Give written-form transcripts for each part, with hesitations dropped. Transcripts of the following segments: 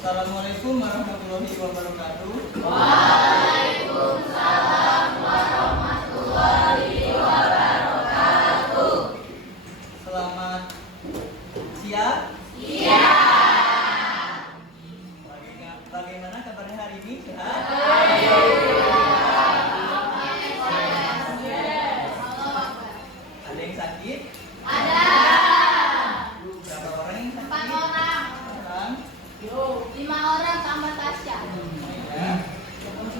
Assalamualaikum warahmatullahi wabarakatuh. Waalaikumsalam warahmatullahi wabarakatuh. Selamat siang. Iya. Bagaimana kabarnya hari ini? Sehat? Ada yang sakit? Ada. Berapa orang yang sakit? 4 orang. Orang? 5 orang tambah Tasya. Ya.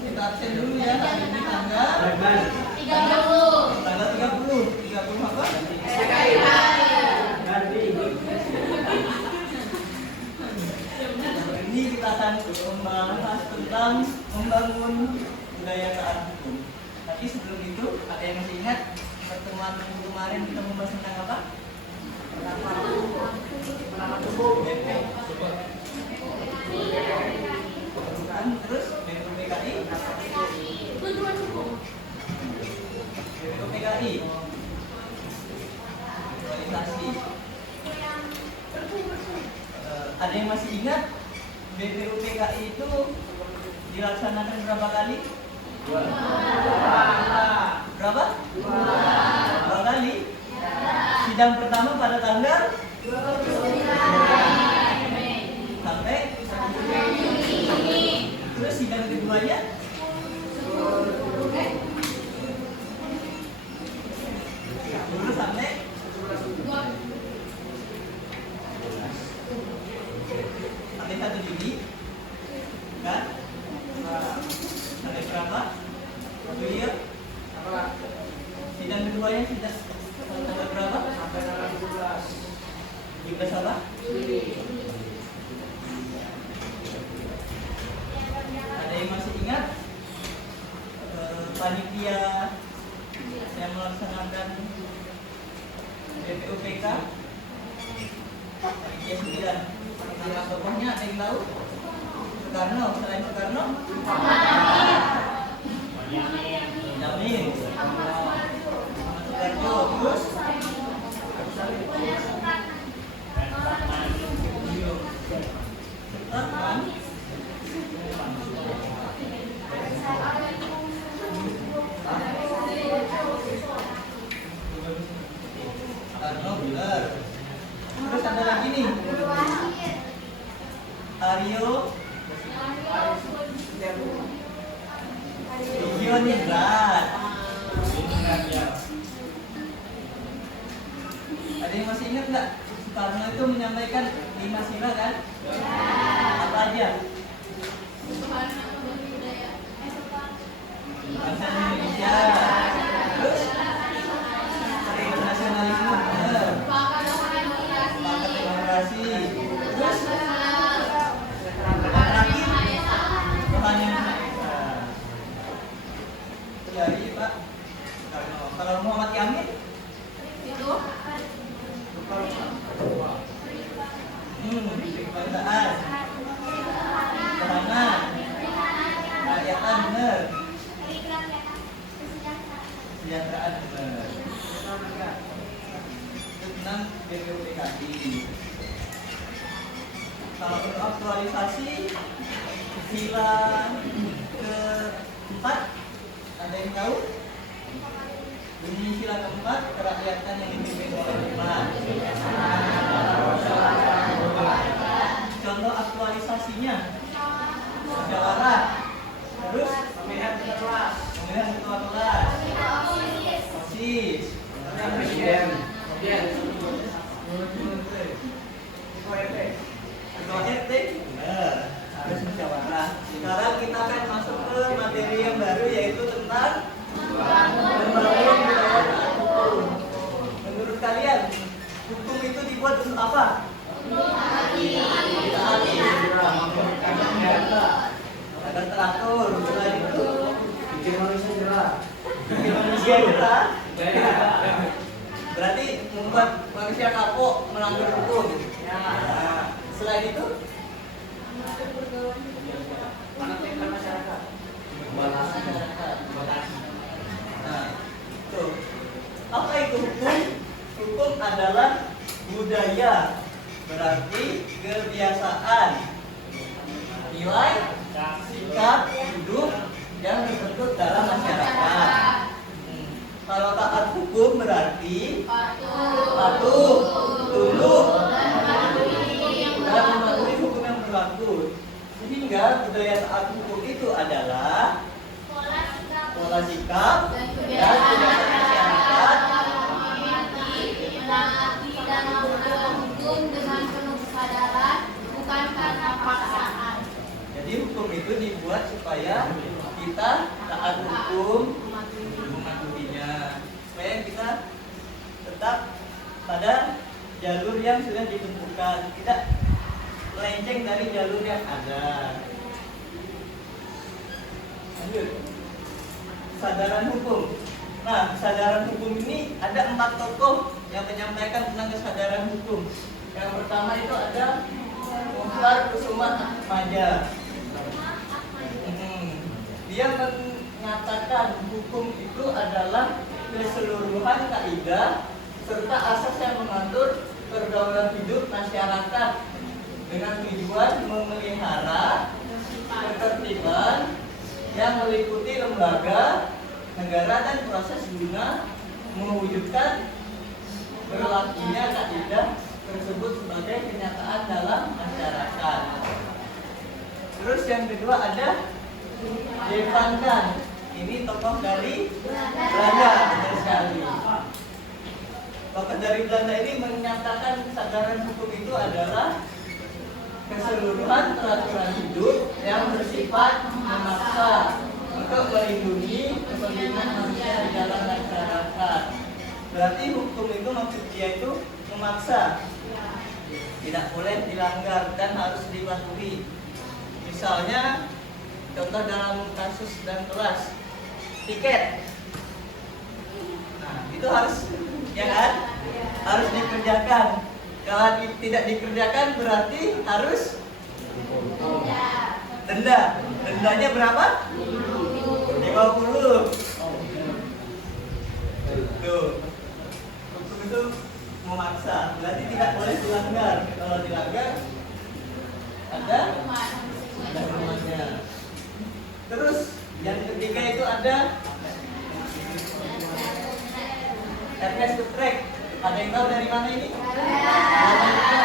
Kita absen dulu ya. Hari ini tanggal 30. tanggal 30. 30 apa? Hari ini kita akan membahas tentang membangun budaya taat hukum. Tapi sebelum itu, ada yang masih ingat pertemuan minggu kemarin kita membahas tentang apa? Bukan, terus Menko PKI. Menko PKI. Aktualisasi. Ada yang masih ingat BPU PKI itu dilaksanakan berapa kali? Berapa? 2 kali. Sidang pertama pada tanggal sampai terus sidang keduanya terus sampai sampai 1 Juni kan? Sampai berapa? Iya. Sidang keduanya sudah tanggal berapa? Sampai tanggal 17 apa? Ada yang masih ingat panitia yang melaksanakan BPUPK? Panitia 9. Nama tokohnya ada yang tahu? Soekarno, selain Soekarno? Jamin. Soekarno, terus? Kan? Soekarno benar. Terus ada lagi nih. Aryo Nigrat. Ada yang masih ingat nggak? Soekarno itu menyampaikan 5 sila kan? Apa aja? Bangsa Indonesia. Terus? Nasionalisme. Sepakat demokrasi. Terus? Tuhan yang Maha Esa. Itu dari Pak Soekarno. Kalau Muhammad Yamin? Kebangsaan, kerakyatan, kerakyatan benar, kesejahteraan benar. Itu tentang BPUPKI. Kalau untuk aktualisasi sila keempat, ada yang tahu? Bunyi sila keempat, kerakyatan yang dipimpin oleh umat. Contoh aktualisasinya musyawarah, terus pemilihan ketua kelas, OSIS, presiden, ketua RT, harus musyawarah. Sekarang kita akan masuk ke materi yang baru, yaitu tentang membangun budaya taat hukum. Menurut kalian, hukum itu dibuat untuk apa? Agar teratur. Selain itu bikin manusia jerah. Berarti membuat manusia kapok melanggar hukum. Nah, selain itu menertibkan masyarakat. Nah, itu. Apa itu hukum? Hukum adalah budaya, berarti kebiasaan nilai, sikap, hidup yang terbentuk dalam masyarakat. Kalau taat hukum berarti patuh, tunduk, dan mematuhi hukum yang berlaku. Sehingga budaya taat hukum itu adalah pola sikap dan kebiasaan masyarakat menaati dan melakukan hukum dengan penuh kesadaran, bukan karena paksaan. Jadi hukum itu dibuat supaya kita taat hukum, mematuhinya, supaya kita tetap pada jalur yang sudah ditentukan, tidak melenceng dari jalur yang ada. Lanjut, kesadaran hukum. Nah, kesadaran hukum ini ada 4 tokoh yang menyampaikan tentang kesadaran hukum. Yang pertama itu ada Mukhtar Kusumaatmadja. Dia mengatakan hukum itu adalah keseluruhan kaidah serta asas yang mengatur pergaulan hidup masyarakat dengan tujuan memelihara ketertiban yang meliputi lembaga, negara, dan proses guna mewujudkan berlakunya kaidah tersebut sebagai kenyataan dalam masyarakat. Terus yang kedua ada Jevan Kan. Ini tokoh dari Belanda, benar sekali. Tokoh dari Belanda ini menyatakan kesadaran hukum itu adalah keseluruhan peraturan hidup yang bersifat memaksa untuk melindungi kepentingan manusia di dalam masyarakat. Berarti hukum itu maksud dia itu memaksa, tidak boleh dilanggar dan harus dipatuhi. Misalnya contoh dalam kasus dan kelas tiket, nah itu harus, ya kan, harus dikerjakan. Kalau tidak dikerjakan berarti harus denda. Dendanya berapa? 50. Tuh, hukum itu memaksa, berarti tidak boleh dilanggar. Kalau dilanggar ada hukumannya. Terus yang ketiga itu ada Ernest Utrecht. Ada yang tahu dari mana ini? Amerika.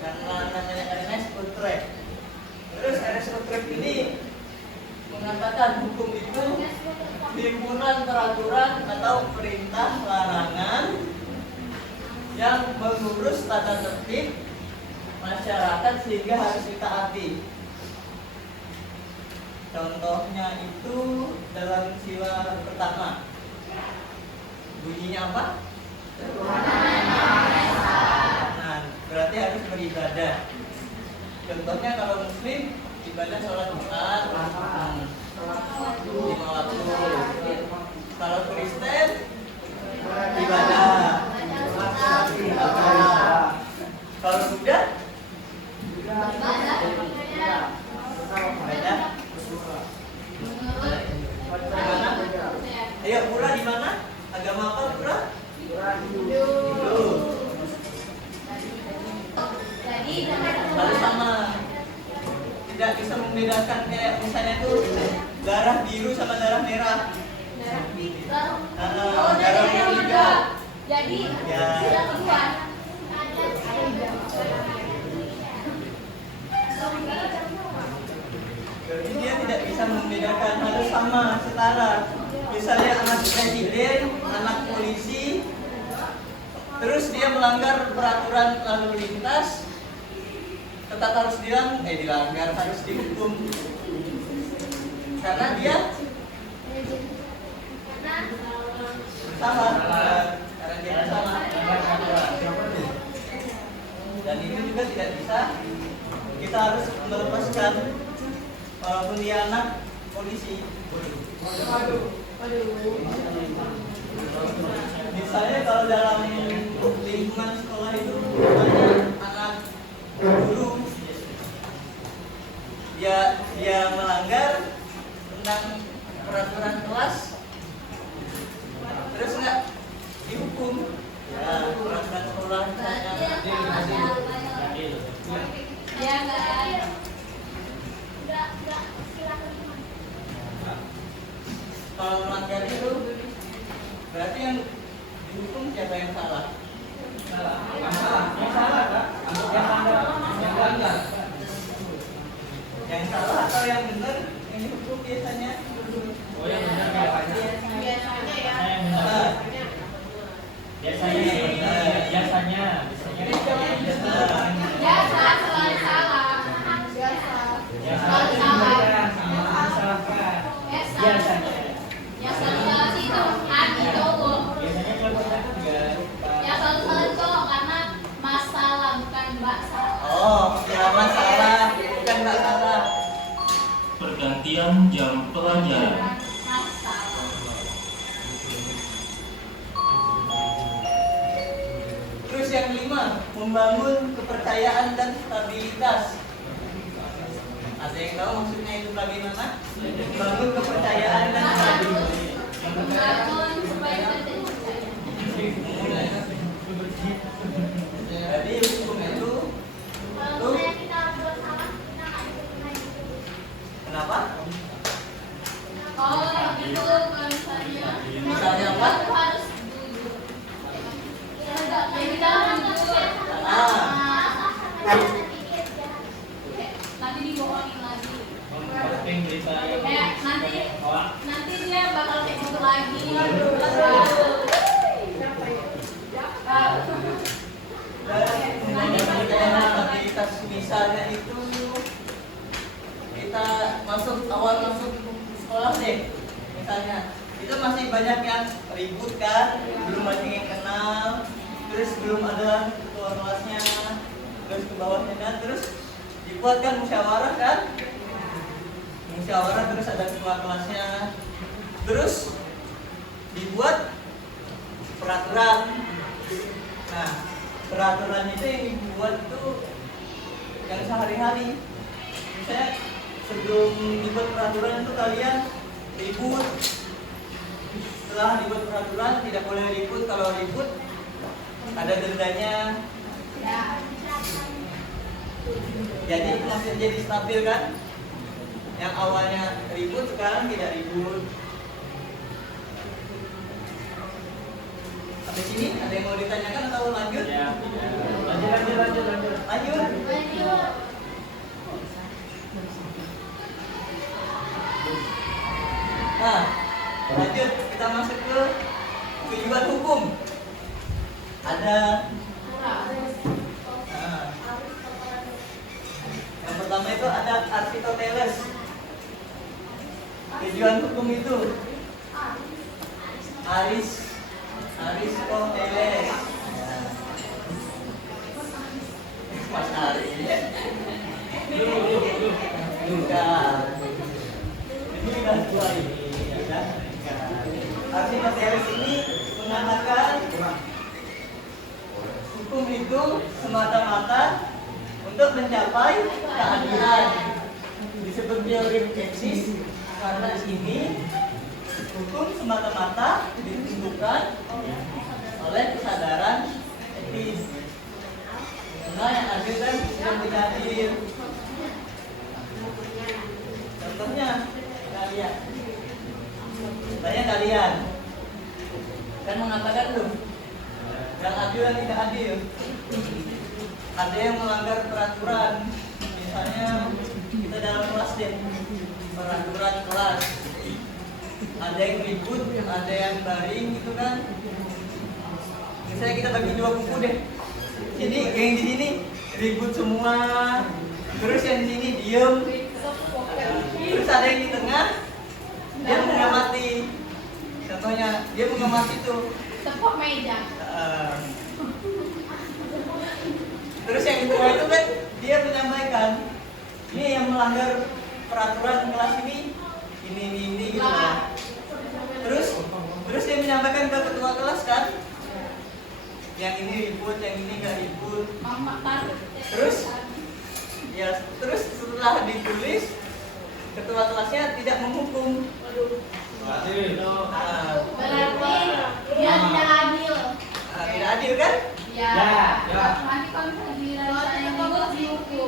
Karena namanya Ernest Utrecht. Terus Ernest Utrecht ini mengatakan hukum itu himpunan peraturan atau perintah larangan yang mengurus tata tertib masyarakat sehingga harus ditaati. Contohnya itu dalam sila pertama, bunyinya apa? Nah, berarti harus beribadah. Contohnya kalau Muslim ibadah sholat Jumat 5 waktu. Kalau Kristen ibadah. Kalau Buddha ibadah. Ayo, pura di mana? Agama apa pura? Hindu. Harus sama. Tidak bisa membedakan kayak misalnya tuh darah biru sama darah merah. Darah biru juga. Jadi Ya. sudah keluar. Jadi dia tidak bisa membedakan, harus sama, setara. Misalnya anak presiden, anak polisi, terus dia melanggar peraturan lalu lintas, tetap harus dilanggar, harus dihukum. Karena dia sama, karena dia sama. Dan itu juga tidak bisa, kita harus melepaskan walaupun dia anak polisi. Misalnya kalau dalam lingkungan sekolah itu banyak anak guru, dia melanggar tentang peraturan kelas, terus nggak dihukum. Ya, peraturan sekolah misalnya Ya guys. Kalau melanggar itu berarti yang dihukum siapa yang salah? Yang salah Kak. Yang melanggar. Yang salah atau yang benar yang dihukum biasanya? Oh, yang benar biasanya. Biasanya ya. Yang benar. Biasanya. Biasa selalu salah. Selalu salah. Biasanya. Yang selalu salah sih itu Adi cowok. Biasanya kelompoknya juga. Yang selalu salah cowok karena masalah bukan mbak salah. Oh, ya masalah bukan nggak salah. Pergantian jam pelajaran. Masalah. Terus yang 5, membangun kepercayaan dan stabilitas. Ada yang tahu maksudnya itu bagaimana? Membangun kepercayaan dan stabilitas. Membangun supaya kita percaya. Jadi hukum itu kenapa? Oh, itu kalau Misalnya apa? aku harus jujur. Jadi dalam jujur. Nanti dibohongin lagi. Posting berita yang Kayak hoax. nanti dia bakal kayak gitu lagi. Dan membangun kepercayaan dan stabilitas misalnya itu kita awal masuk sekolah deh, misalnya itu masih banyak yang ribut kan, belum banyak yang kenal, terus belum ada ketua kelasnya, terus ke bawahnya kan, terus dibuatkan musyawarah kan, musyawarah terus ada ketua kelasnya, terus dibuat peraturan. Nah, peraturan itu yang dibuat itu yang sehari-hari. Misalnya sebelum dibuat peraturan itu kalian ribut. Setelah dibuat peraturan tidak boleh ribut. Kalau ribut ada dendanya. Jadi itu masih jadi stabil kan? Yang awalnya ribut sekarang tidak ribut. Sampai sini ada yang mau ditanyakan atau lanjut? Ya. Lanjut. Lanjut. Nah, lanjut kita masuk ke tujuan hukum. Ada yang pertama itu ada Aristoteles. Tujuan hukum itu Aristoteles. Mas Ari. Bukan. Ini kan dua ini. Aristoteles ini mengatakan hukum itu semata-mata untuk mencapai keadilan. Disebut teori tesis karena ini hukum semata-mata ditentukan oleh kesadaran etis. Karena yang adil dan yang tidak adil. Contohnya kalian. Tanya kalian kan mengatakan tuh yang adil dan tidak adil. Ada yang melanggar peraturan, misalnya kita dalam kelas deh, peraturan kelas. Ada yang ribut, ada yang baring gitu kan. Misalnya kita bagi dua buku deh. Jadi yang di sini ribut semua, terus yang di sini diem. Terus ada yang di tengah, dia mengamati. Contohnya dia mengamati tuh. Tepuk meja. Terus yang kedua itu kan dia menyampaikan ini yang melanggar peraturan kelas ini gitu kan. Terus dia menyampaikan ke ketua kelas kan, yang ini ribut, yang ini nggak ribut. Terus setelah ditulis ketua kelasnya tidak menghukum. Berarti dia tidak adil. Tidak adil kan? Ya. Ya. Nanti kalau kita dihukum.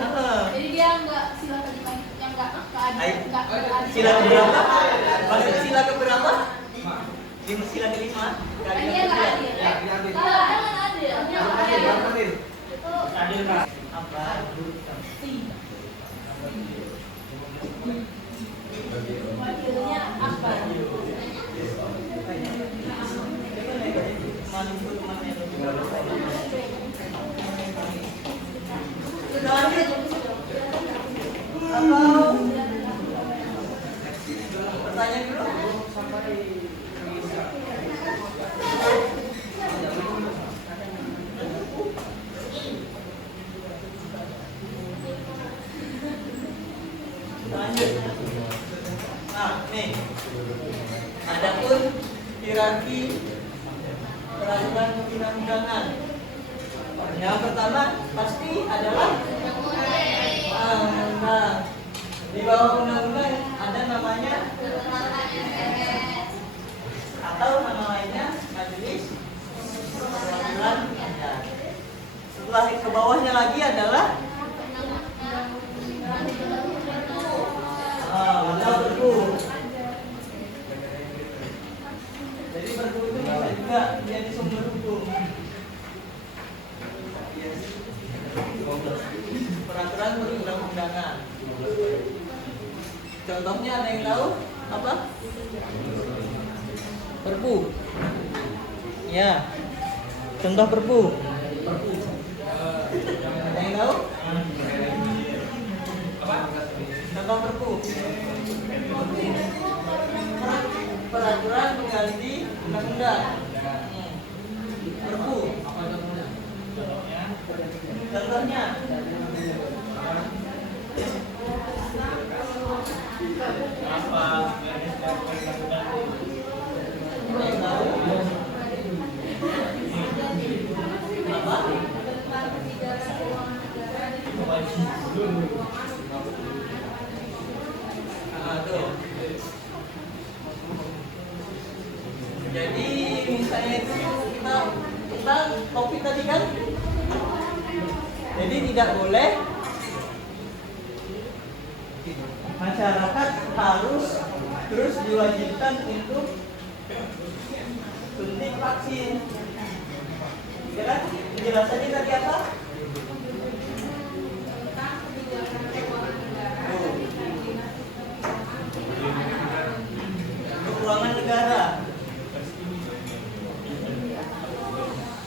sila tadi kan yang nggak Ayo. nggak keadilan. Sila keberapa? Maksud sila keberapa? Sila kelima. Kan dia nggak adil. Jangan adil. Jangan adil. Adil Kak. Apa? Adilnya apa? Sudah lanjut? Atau pertanyaan dulu? Lanjut. Nah, nih. Adapun hierarki peraturan undang-undangan. Yang pertama pasti adalah undang-undang. Di bawah undang-undang ada namanya atau nama lainnya majelis perwakilan rakyat. Setelah ke bawahnya lagi adalah perpu. Jadi perpu itu bisa juga menjadi sumber hukum. Peraturan perundang-undangan. Contohnya ada yang tahu apa? Perpu. Ya. Contoh perpu. Ada yang tahu? Contoh perpu. Peraturan pengganti undang-undang. Perpu. Contohnya. Apa? Jadi misalnya itu kita tentang topik tadi kan. Jadi tidak boleh masyarakat harus terus diwajibkan untuk suntik vaksin. Ya kan? Penjelasannya tadi apa? Keuangan negara.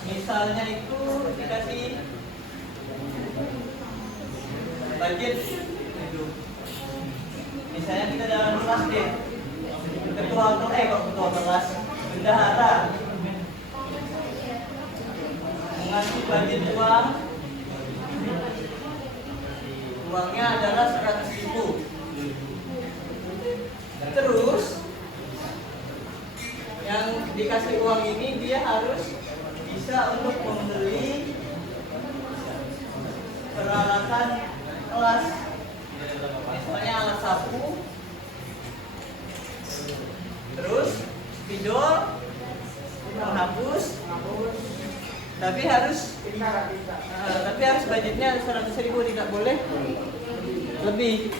Misalnya itu dikasih budget itu. Misalnya kita dalam kelas deh. Ketua kelas bendahara mengasih budget uangnya adalah 100.000. Terus yang dikasih uang ini dia harus bisa untuk membeli peralatan kelas, misalnya alat sapu, terus spidol, penghapus, tapi harus budgetnya 100.000, tidak boleh lebih.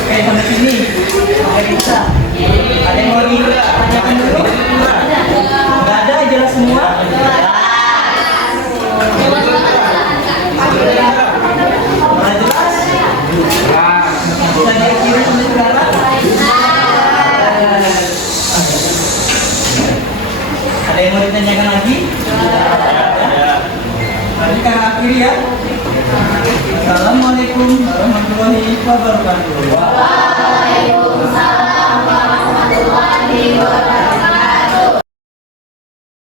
Oke, sampai sini. Bisa. Ada yang mau ditanyakan dulu? Nggak ada, jelas semua? Nggak jelas? Bisa dikirim sampai sekarang? Ada yang mau ditanyakan lagi? Nanti kita akhiri ya. Assalamualaikum warahmatullahi wabarakatuh.